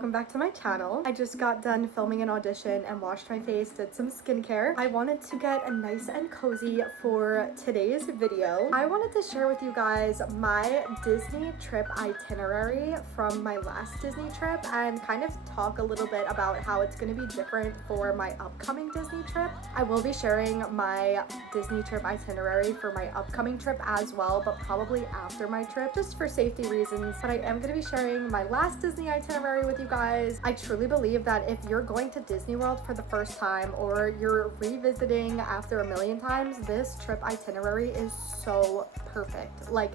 welcome back to my channel. I just got done filming an audition and washed my face, did some skincare. I wanted to get a nice and cozy for today's video. I wanted to share with you guys my Disney trip itinerary from my last Disney trip and kind of talk a little bit about how it's going to be different for my upcoming Disney trip. I will be sharing my Disney trip itinerary for my upcoming trip as well, but probably after my trip just for safety reasons. But I am going to be sharing my last Disney itinerary with you guys. I truly believe that if you're going to Disney World for the first time or you're revisiting after a million times, this trip itinerary is so perfect. Like,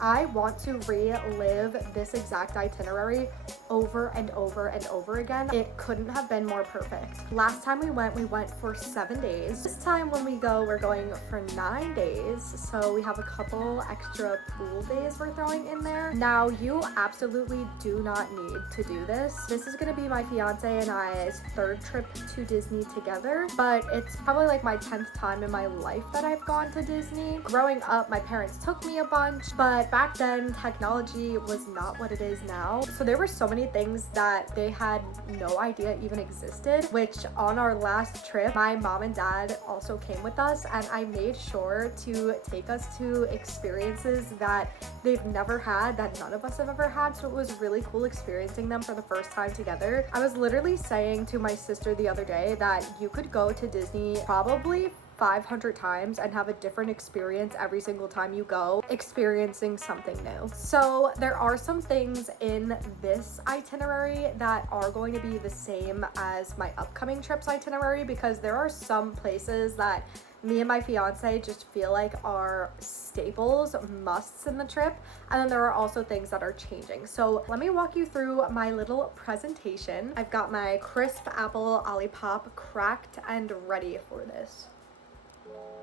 I want to relive this exact itinerary over and over and over again. It couldn't have been more perfect. Last time we went for 7 days. This time when we go, we're going for 9 days. So we have a couple extra pool days we're throwing in there. Now, you absolutely do not need to do this. This is gonna be my fiance and I's third trip to Disney together, but it's probably like my 10th time in my life that I've gone to Disney. Growing up, my parents took me a bunch, but back then technology was not what it is now. So there were so many things that they had no idea even existed, which on our last trip, my mom and dad also came with us, and I made sure to take us to experiences that they've never had, that none of us have ever had. So it was really cool experiencing them for the first time together. I was literally saying to my sister the other day that you could go to Disney probably 500 times and have a different experience every single time you go, experiencing something new. So there are some things in this itinerary that are going to be the same as my upcoming trip's itinerary, because there are some places that me and my fiance just feel like are staples, musts in the trip, and then there are also things that are changing. So let me walk you through my little presentation. I've got my crisp apple Olipop cracked and ready for this.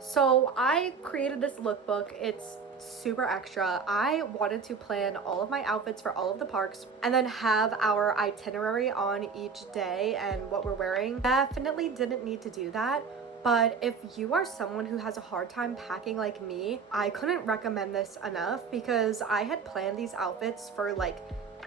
So I created this lookbook. It's super extra. I wanted to plan all of my outfits for all of the parks and then have our itinerary on each day and what we're wearing. Definitely didn't need to do that. But if you are someone who has a hard time packing like me, I couldn't recommend this enough, because I had planned these outfits for like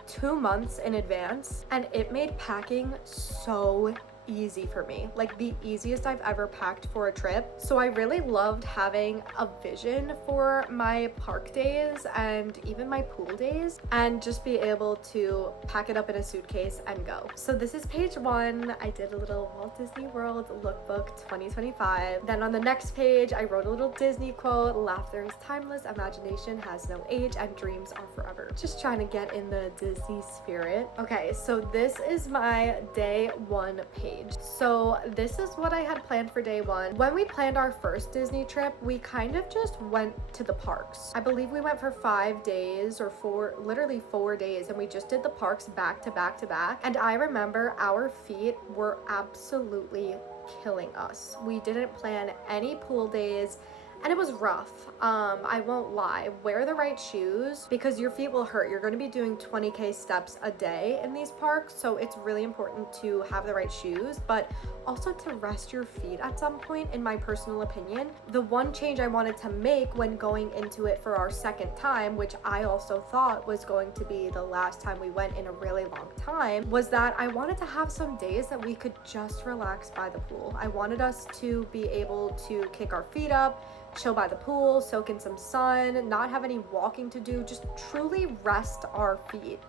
2 months in advance, and it made packing so easy for me, like the easiest I've ever packed for a trip. So I really loved having a vision for my park days and even my pool days, and just be able to pack it up in a suitcase and go. So this is page 1. I did a little Walt Disney World lookbook 2025. Then on the next page, I wrote a little Disney quote: laughter is timeless, imagination has no age, and dreams are forever. Just trying to get in the Disney spirit. Okay, so this is my day 1 page. So this is what I had planned for day 1. When we planned our first Disney trip, we kind of just went to the parks. I believe we went for 5 days or literally 4 days, and we just did the parks back to back to back. And I remember our feet were absolutely killing us. We didn't plan any pool days, and it was rough. I won't lie. Wear the right shoes, because your feet will hurt. You're going to be doing 20K steps a day in these parks, so it's really important to have the right shoes, but also to rest your feet at some point, in my personal opinion. The one change I wanted to make when going into it for our second time, which I also thought was going to be the last time we went in a really long time, was that I wanted to have some days that we could just relax by the pool. I wanted us to be able to kick our feet up, chill by the pool, soak in some sun, not have any walking to do, just truly rest our feet.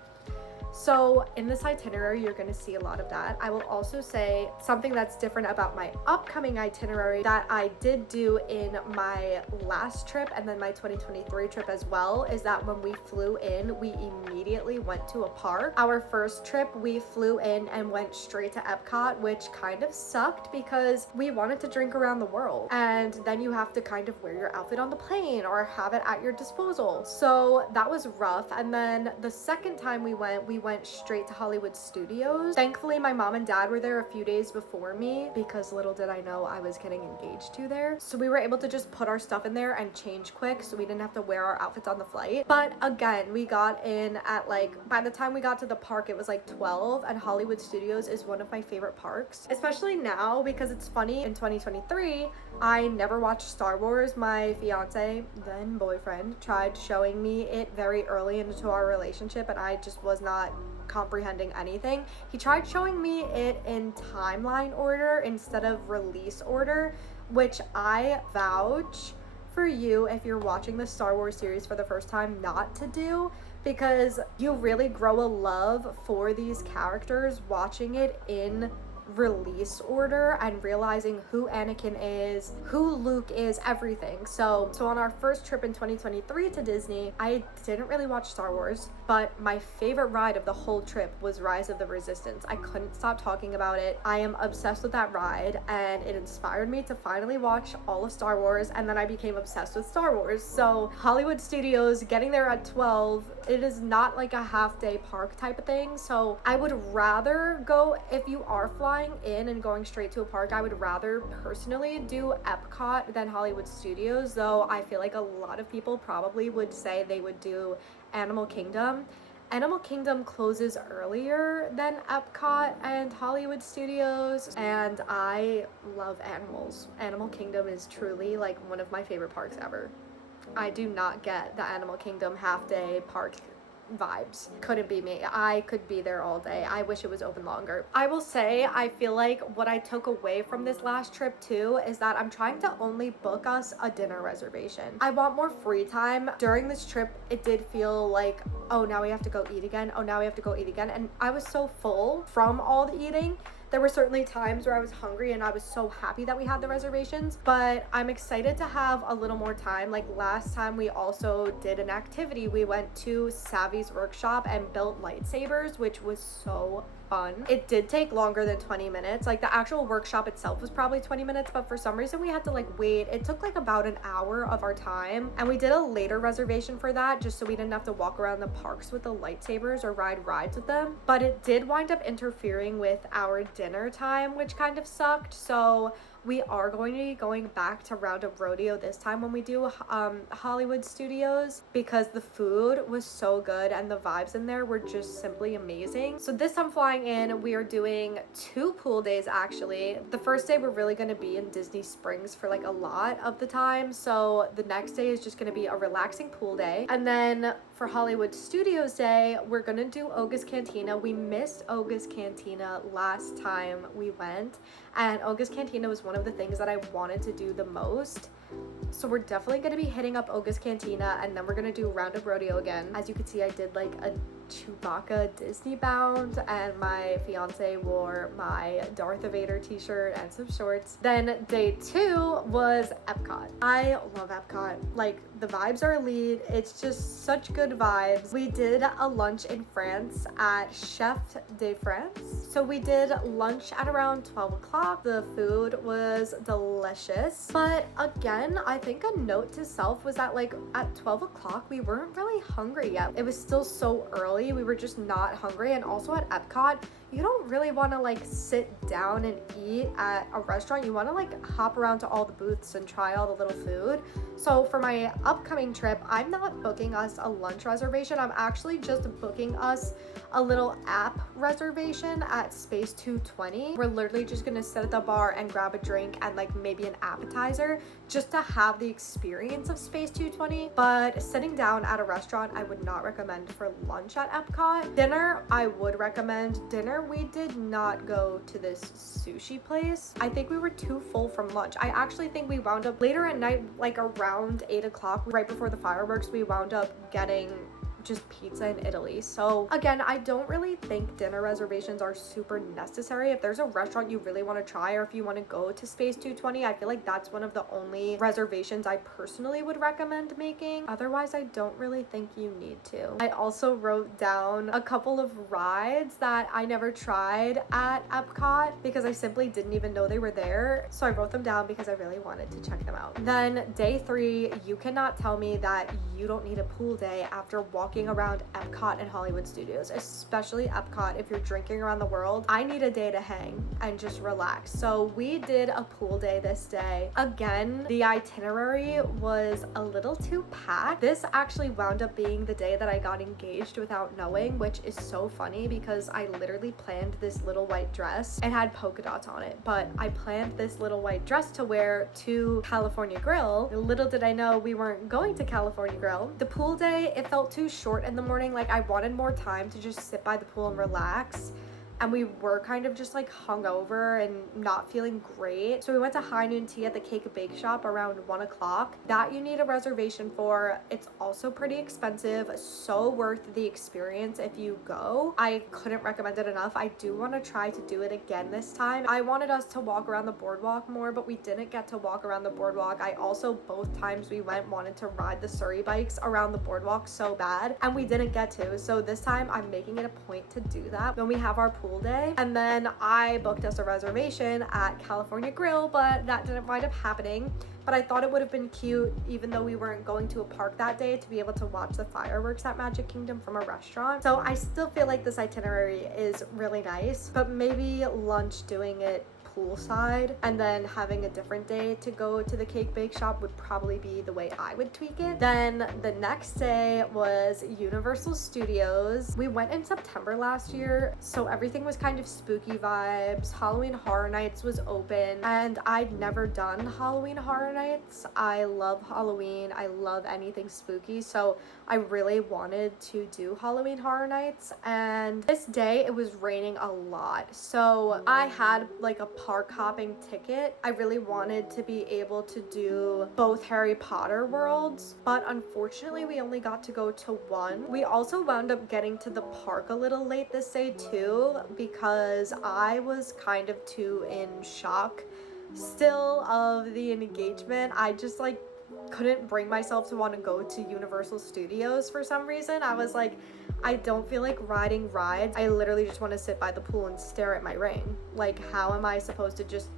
So in this itinerary, you're going to see a lot of that. I will also say something that's different about my upcoming itinerary that I did do in my last trip and then my 2023 trip as well, is that when we flew in, we immediately went to a park. Our first trip, we flew in and went straight to Epcot, which kind of sucked because we wanted to drink around the world, and then you have to kind of wear your outfit on the plane or have it at your disposal. So that was rough. And then the second time we went straight to Hollywood Studios. Thankfully, my mom and dad were there a few days before me, because little did I know I was getting engaged to there. So we were able to just put our stuff in there and change quick, so we didn't have to wear our outfits on the flight. But again, we got in at by the time we got to the park, it was like 12, and Hollywood Studios is one of my favorite parks, especially now, because it's funny, in 2023, I never watched Star Wars. My fiance, then boyfriend, tried showing me it very early into our relationship, and I just was not comprehending anything. He tried showing me it in timeline order instead of release order, which I vouch for you if you're watching the Star Wars series for the first time not to do, because you really grow a love for these characters watching it in release order and realizing who Anakin is, who Luke is, everything. So on our first trip in 2023 to Disney, I didn't really watch Star Wars, but my favorite ride of the whole trip was Rise of the Resistance. I couldn't stop talking about it. I am obsessed with that ride, and it inspired me to finally watch all of Star Wars, and then I became obsessed with Star Wars. So Hollywood Studios, getting there at 12, it is not like a half-day park type of thing. So I would rather go, if you are flying in and going straight to a park, I would rather personally do Epcot than Hollywood Studios, though I feel like a lot of people probably would say they would do Animal Kingdom. Animal Kingdom closes earlier than Epcot and Hollywood Studios, and I love animals. Animal Kingdom is truly like one of my favorite parks ever. I do not get the Animal Kingdom half-day park vibes. Couldn't be me. I could be there all day. I wish it was open longer. I will say, I feel like what I took away from this last trip too is that I'm trying to only book us a dinner reservation. I want more free time. During this trip, it did feel like, oh, now we have to go eat again. Oh, now we have to go eat again. And I was so full from all the eating. There were certainly times where I was hungry and I was so happy that we had the reservations, but I'm excited to have a little more time. Like last time we also did an activity. We went to Savvy's workshop and built lightsabers, which was so fun. It did take longer than 20 minutes. Like the actual workshop itself was probably 20 minutes, but for some reason we had to like wait. It took like about an hour of our time, and we did a later reservation for that just so we didn't have to walk around the parks with the lightsabers or ride rides with them. But it did wind up interfering with our dinner time, which kind of sucked. So we are going to be going back to Roundup Rodeo this time when we do Hollywood Studios, because the food was so good and the vibes in there were just simply amazing. So this time flying in, we are doing 2 pool days actually. The first day we're really going to be in Disney Springs for like a lot of the time. So the next day is just going to be a relaxing pool day. And then for Hollywood Studios Day, we're going to do Oga's Cantina. We missed Oga's Cantina last time we went, and Oga's Cantina was one of the things that I wanted to do the most. So we're definitely going to be hitting up Oga's Cantina, and then we're going to do Roundup Rodeo again. As you can see, I did like a Chewbacca Disney bound, and my fiance wore my Darth Vader t-shirt and some shorts. Then day 2 was Epcot. I love Epcot. Like the vibes are elite. It's just such good vibes. We did a lunch in France at Chef de France. So we did lunch at around 12 o'clock. The food was delicious. But again, I think a note to self was that like at 12 o'clock, we weren't really hungry yet. It was still so early. We were just not hungry. And also at Epcot, you don't really want to like sit down and eat at a restaurant. You want to like hop around to all the booths and try all the little food. So for my upcoming trip, I'm not booking us a lunch reservation. I'm actually just booking us a little app reservation at Space 220. We're literally just gonna sit at the bar and grab a drink and like maybe an appetizer just to have the experience of Space 220. But sitting down at a restaurant, I would not recommend for lunch at Epcot. Dinner, I would recommend. Dinner, we did not go to this sushi place. I think we were too full from lunch. I actually think we wound up later at night, like around 8 o'clock, right before the fireworks, we wound up getting just pizza in Italy. So again, I don't really think dinner reservations are super necessary. If there's a restaurant you really want to try, or if you want to go to Space 220, I feel like that's one of the only reservations I personally would recommend making. Otherwise, I don't really think you need to. I also wrote down a couple of rides that I never tried at Epcot because I simply didn't even know they were there. So I wrote them down because I really wanted to check them out. Then day 3, you cannot tell me that you don't need a pool day after walking around Epcot and Hollywood Studios, especially Epcot. If you're drinking around the world, I need a day to hang and just relax. So we did a pool day this day. Again, the itinerary was a little too packed. This actually wound up being the day that I got engaged without knowing, which is so funny because I literally planned this little white dress. It had polka dots on it, but I planned this little white dress to wear to California Grill. Little did I know we weren't going to California Grill. The pool day, it felt too short in the morning. Like I wanted more time to just sit by the pool and relax. And we were kind of just like hungover and not feeling great. So we went to high noon tea at the cake and bake shop around 1 o'clock. That you need a reservation for. It's also pretty expensive, so worth the experience if you go. I couldn't recommend it enough. I do want to try to do it again this time. I wanted us to walk around the boardwalk more, but we didn't get to walk around the boardwalk. I also, both times we went, wanted to ride the Surrey bikes around the boardwalk so bad, and we didn't get to. So this time I'm making it a point to do that when we have our pool day. And then I booked us a reservation at California Grill, but that didn't wind up happening. But I thought it would have been cute, even though we weren't going to a park that day, to be able to watch the fireworks at Magic Kingdom from a restaurant. So I still feel like this itinerary is really nice, but maybe lunch doing it poolside and then having a different day to go to the cake bake shop would probably be the way I would tweak it. Then the next day was Universal Studios. We went in September last year, so everything was kind of spooky vibes. Halloween Horror Nights was open, and I'd never done Halloween Horror Nights. I love Halloween. I love anything spooky, so I really wanted to do Halloween Horror Nights. And this day it was raining a lot, so I had like a park hopping ticket. I really wanted to be able to do both Harry Potter worlds, but unfortunately we only got to go to one. We also wound up getting to the park a little late this day too, because I was kind of too in shock still of the engagement. I just like couldn't bring myself to want to go to Universal Studios for some reason. I was like, I don't feel like riding rides. I literally just want to sit by the pool and stare at my ring. Like, how am I supposed to just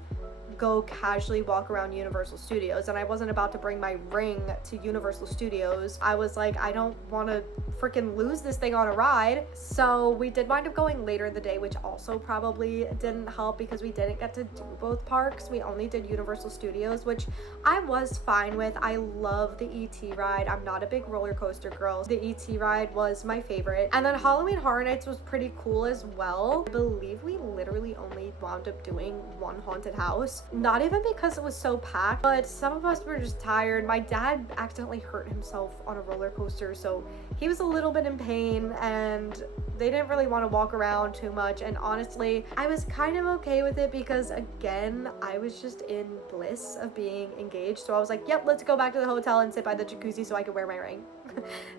go casually walk around Universal Studios? And I wasn't about to bring my ring to Universal Studios. I was like, I don't want to freaking lose this thing on a ride. So we did wind up going later in the day, which also probably didn't help because we didn't get to do both parks. We only did Universal Studios, which I was fine with. I love the ET ride. I'm not a big roller coaster girl. The ET ride was my favorite. And then Halloween Horror Nights was pretty cool as well. I believe we literally only wound up doing one haunted house. Not even because it was so packed, but some of us were just tired. My dad accidentally hurt himself on a roller coaster, so he was a little bit in pain, and they didn't really want to walk around too much. And honestly, I was kind of okay with it because, again, I was just in bliss of being engaged. So I was like, yep, let's go back to the hotel and sit by the jacuzzi so I could wear my ring.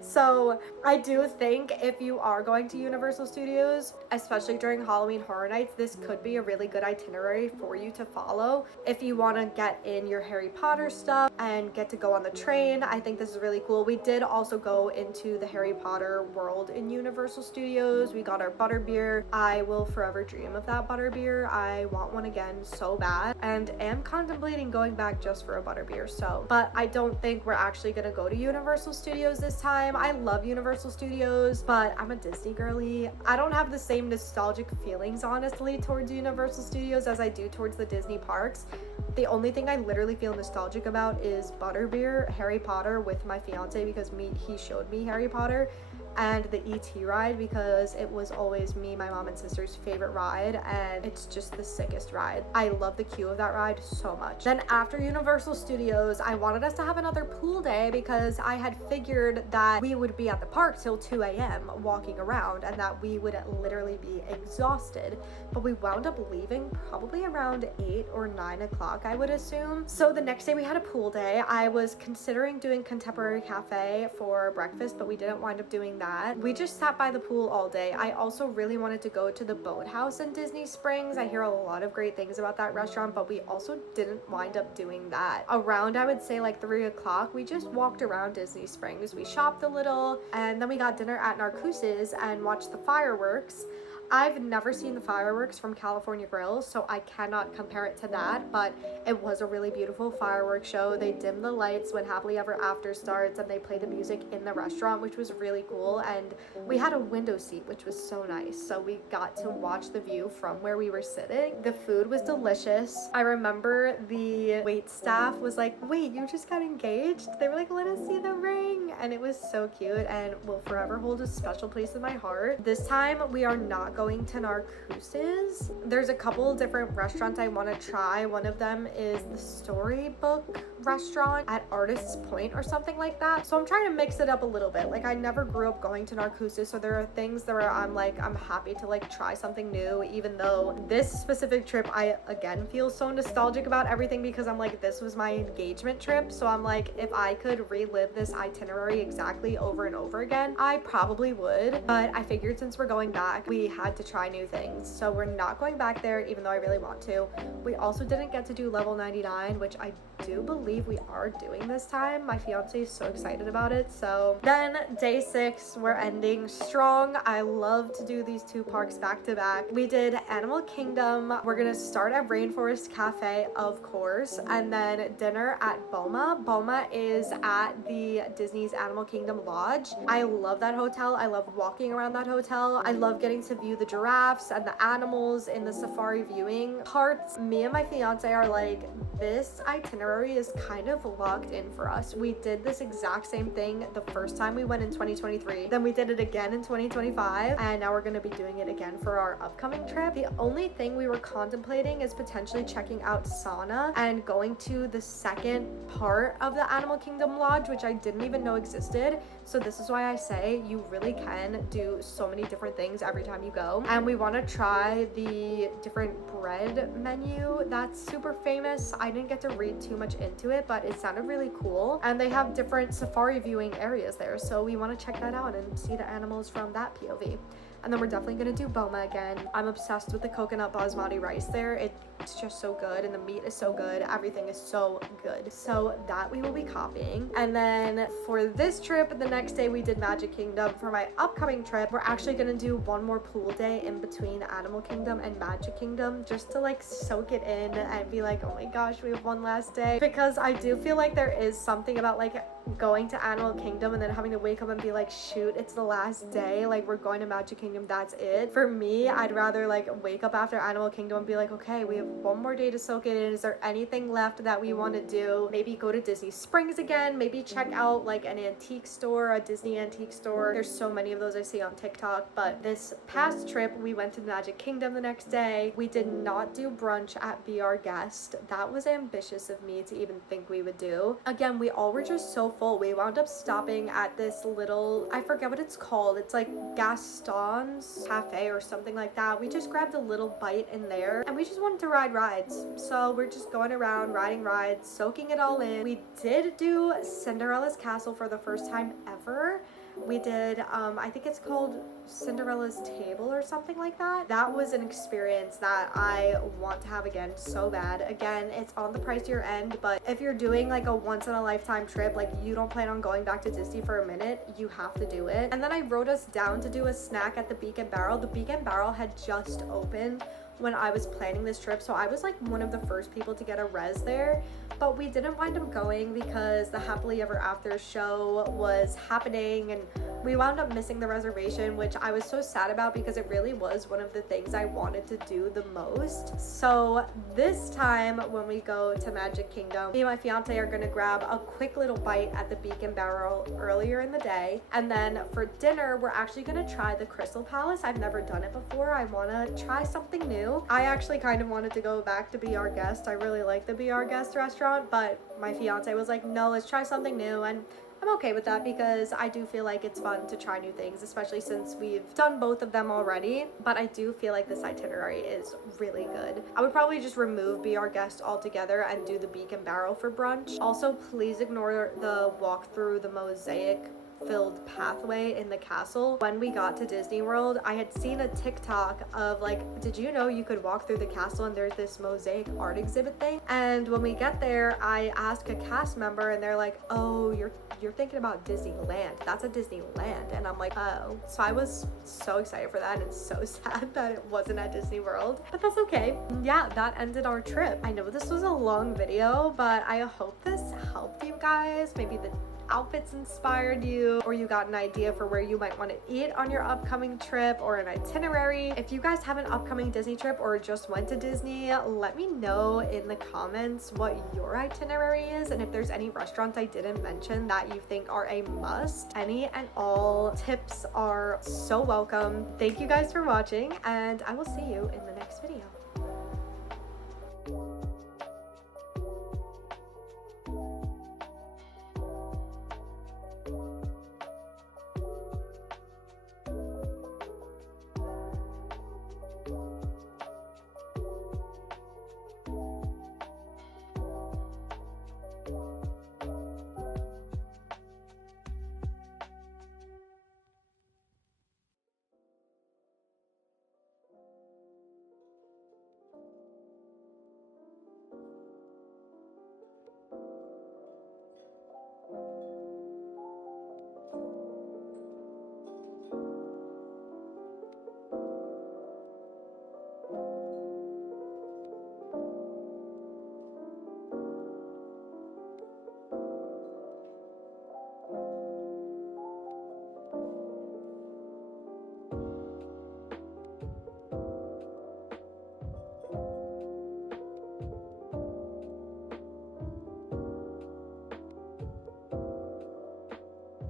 So I do think if you are going to Universal Studios, especially during Halloween Horror Nights, this could be a really good itinerary for you to follow. If you want to get in your Harry Potter stuff and get to go on the train, I think this is really cool. We did also go into the Harry Potter world in Universal Studios. We got our butterbeer. I will forever dream of that butterbeer. I want one again so bad, and am contemplating going back just for a butterbeer. So, but I don't think we're actually gonna go to Universal Studios this time. I love Universal Studios, but I'm a Disney girly. I don't have the same nostalgic feelings, honestly, towards Universal Studios as I do towards the Disney parks. The only thing I literally feel nostalgic about is butterbeer, Harry Potter with my fiance, because he showed me Harry Potter, and the ET ride because it was always me, my mom, and sister's favorite ride, and it's just the sickest ride. I love the queue of that ride so much. Then after Universal Studios, I wanted us to have another pool day because I had figured that we would be at the park till 2 a.m. walking around and that we would literally be exhausted, but we wound up leaving probably around 8 or 9 o'clock, I would assume. So the next day we had a pool day. I was considering doing Contemporary Cafe for breakfast, but we didn't wind up doing that. We just sat by the pool all day. I also really wanted to go to the boathouse in Disney Springs. I hear a lot of great things about that restaurant, but we also didn't wind up doing that. Around, I would say, like 3 o'clock, we just walked around Disney Springs. We shopped a little, and then we got dinner at Narcoosse's and watched the fireworks. I've never seen the fireworks from California Grill, so I cannot compare it to that, but it was a really beautiful fireworks show. They dim the lights when Happily Ever After starts, and they play the music in the restaurant, which was really cool. And we had a window seat, which was so nice, so we got to watch the view from where we were sitting. The food was delicious. I remember the wait staff was like, wait, you just got engaged? They were like, let us see the ring, and it was so cute and will forever hold a special place in my heart. This time we are not going to Narcoosse's. There's a couple different restaurants I want to try. One of them is the Storybook restaurant at Artist's Point or something like that. So I'm trying to mix it up a little bit. Like, I never grew up going to Narcoosseous, so there are things that I'm like, I'm happy to like try something new, even though this specific trip, I again feel so nostalgic about everything because I'm like, this was my engagement trip. So I'm like, if I could relive this itinerary exactly over and over again, I probably would. But I figured since we're going back, we had to try new things. So we're not going back there, even though I really want to. We also didn't get to do level 99, which I do believe we are doing this time. My fiance is so excited about it. So then day 6, we're ending strong. I love to do these 2 parks back to back. We did Animal Kingdom. We're gonna start at Rainforest Cafe, of course, and then dinner at Boma. Boma is at the Disney's Animal Kingdom Lodge. I love that hotel. I love walking around that hotel. I love getting to view the giraffes and the animals in the safari viewing parts. Me and my fiance are like, this itinerary is kind of locked in for us. We did this exact same thing the first time we went in 2023. Then we did it again in 2025. And now we're going to be doing it again for our upcoming trip. The only thing we were contemplating is potentially checking out sauna and going to the second part of the Animal Kingdom Lodge, which I didn't even know existed. So this is why I say you really can do so many different things every time you go. And we want to try the different bread menu that's super famous. I didn't get to read too much into it, but it sounded really cool. And they have different safari viewing areas there. So we want to check that out and see the animals from that POV. And then we're definitely gonna do Boma again. I'm obsessed with the coconut basmati rice there. It's just so good, and the meat is so good. Everything is so good. So that we will be copying. And then for this trip, the next day we did Magic Kingdom. For my upcoming trip, we're actually gonna do one more pool day in between Animal Kingdom and Magic Kingdom, just to like soak it in and be like, oh my gosh, we have one last day. Because I do feel like there is something about like going to Animal Kingdom and then having to wake up and be like, shoot, it's the last day, like we're going to Magic Kingdom, that's it. For me, I'd rather like wake up after Animal Kingdom and be like, okay, we have one more day to soak it in. Is there anything left that we want to do? Maybe go to Disney Springs again, maybe check out like an antique store, a Disney antique store. There's so many of those I see on TikTok. But this past trip, we went to Magic Kingdom the next day. We did not do brunch at Be Our Guest. That was ambitious of me to even think we would do. Again, we all were just so full. We wound up stopping at this little, I forget what it's called. It's like Gaston's Cafe or something like that. We just grabbed a little bite in there and we just wanted to ride rides. So we're just going around riding rides, soaking it all in. We did do Cinderella's Castle for the first time ever. We did, I think it's called Cinderella's Table or something like that. That was an experience that I want to have again so bad. Again, it's on the pricier end, but if you're doing like a once in a lifetime trip, like you don't plan on going back to Disney for a minute, you have to do it. And then I wrote us down to do a snack at the Beak and Barrel. The Beak and Barrel had just opened when I was planning this trip, so I was like one of the first people to get a res there, but we didn't wind up going because the Happily Ever After show was happening and we wound up missing the reservation, which I was so sad about because it really was one of the things I wanted to do the most. So this time when we go to Magic Kingdom, me and my fiance are gonna grab a quick little bite at the Beak and Barrel earlier in the day, and then for dinner we're actually gonna try the Crystal Palace. I've never done it before. I want to try something new. I actually kind of wanted to go back to Be Our Guest. I really like the Be Our Guest restaurant, but my fiance was like, no, let's try something new, and I'm okay with that because I do feel like it's fun to try new things, especially since we've done both of them already. But I do feel like this itinerary is really good. I would probably just remove Be Our Guest altogether and do the Beak and Barrel for brunch. Also, please ignore the walk through the mosaic filled pathway in the castle. When we got to Disney World, I had seen a TikTok of like, did you know you could walk through the castle and there's this mosaic art exhibit thing? And when we get there, I asked a cast member and they're like, oh, you're thinking about Disneyland. That's a Disneyland. And I'm like, oh. So I was so excited for that and so sad that it wasn't at Disney World, but that's okay. Yeah, that ended our trip. I know this was a long video, but I hope this helped you guys. Maybe the outfits inspired you, or you got an idea for where you might want to eat on your upcoming trip or an itinerary. If you guys have an upcoming Disney trip or just went to Disney, let me know in the comments what your itinerary is and if there's any restaurants I didn't mention that you think are a must. Any and all tips are so welcome. Thank you guys for watching, and I will see you in the next video.